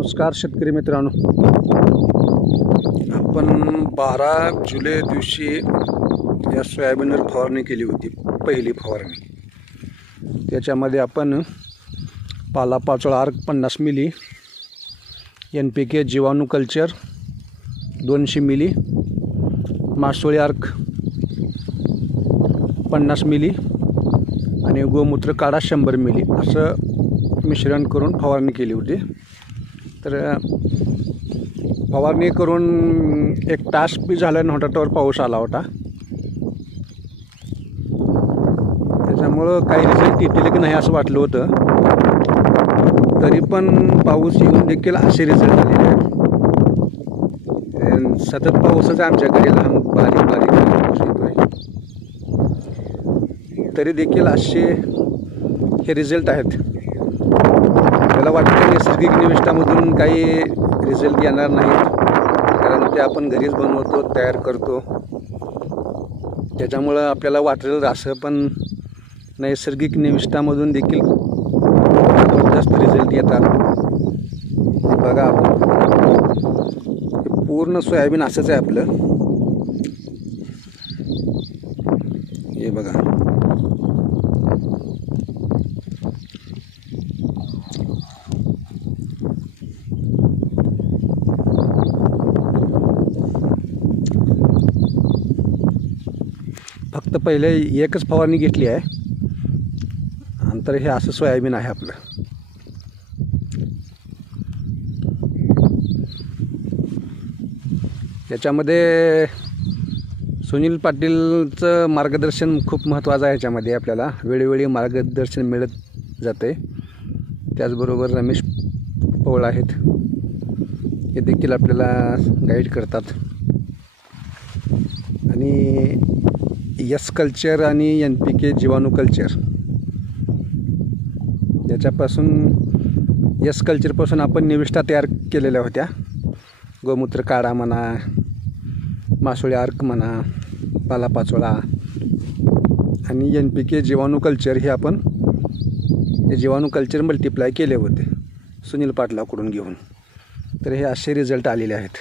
नमस्कार शेतकरी मित्रांनो. आपण बारा जुलै दिवशी या सोयाबीनवर फवारणी केली होती पहिली फवारणी. त्याच्यामध्ये आपण पालापाचोळा आर्क पन्नास मिली एन पी के जीवाणू कल्चर दोनशे मिली मासोळी आर्क पन्नास मिली आणि गोमूत्र काढा शंभर मिली असं मिश्रण करून फवारणी केली होती. तर फवारणी करून एक तास बी झाला नव्हता त्यावर पाऊस आला होता. त्याच्यामुळं काही रिझल्ट येतील की नाही असं वाटलं होतं. तरी पण पाऊस येऊन देखील असे रिझल्ट आलेले आहेत. सतत पाऊसच आहे आमच्याकडे लहान बारीक बारीक पाऊस येतोय. तरी देखील असे हे रिझल्ट आहेत. मला वाटतं नैसर्गिक निविष्ठामधून काही रिझल्ट येणार नाही कारण ते आपण घरीच बनवतो तयार करतो. त्याच्यामुळं आपल्याला वाटेल असं पण नैसर्गिक निविष्ठामधून देखील जबरदस्त रिझल्ट येतात. हे बघा आपण. पूर्ण सोयाबीन असंच आहे आपलं. हे बघा. फक्त पहिले एकच फवारणी घेतली आहे. नंतर हे असं सोयाबीन आहे आपलं. याच्यामध्ये सुनील पाटीलचं मार्गदर्शन खूप महत्त्वाचं आहे याच्यामध्ये आपल्याला. वेळोवेळी मार्गदर्शन मिळत जाते. त्याचबरोबर रमेश पवळ आहेत. हे देखील आपल्याला गाईड करतात. आणि यस कल्चर आणि एन पी के जीवाणू कल्चर. याच्यापासून यस कल्चरपासून आपण निविष्ठा तयार केलेल्या होत्या. गोमूत्र काढा म्हणा मासोळी अर्क म्हणा पालापाचोळा आणि एन पी के जीवाणू कल्चर हे आपण हे जीवाणू कल्चर मल्टिप्लाय केले होते सुनील पाटलाकडून घेऊन. तर हे असे रिझल्ट आलेले आहेत.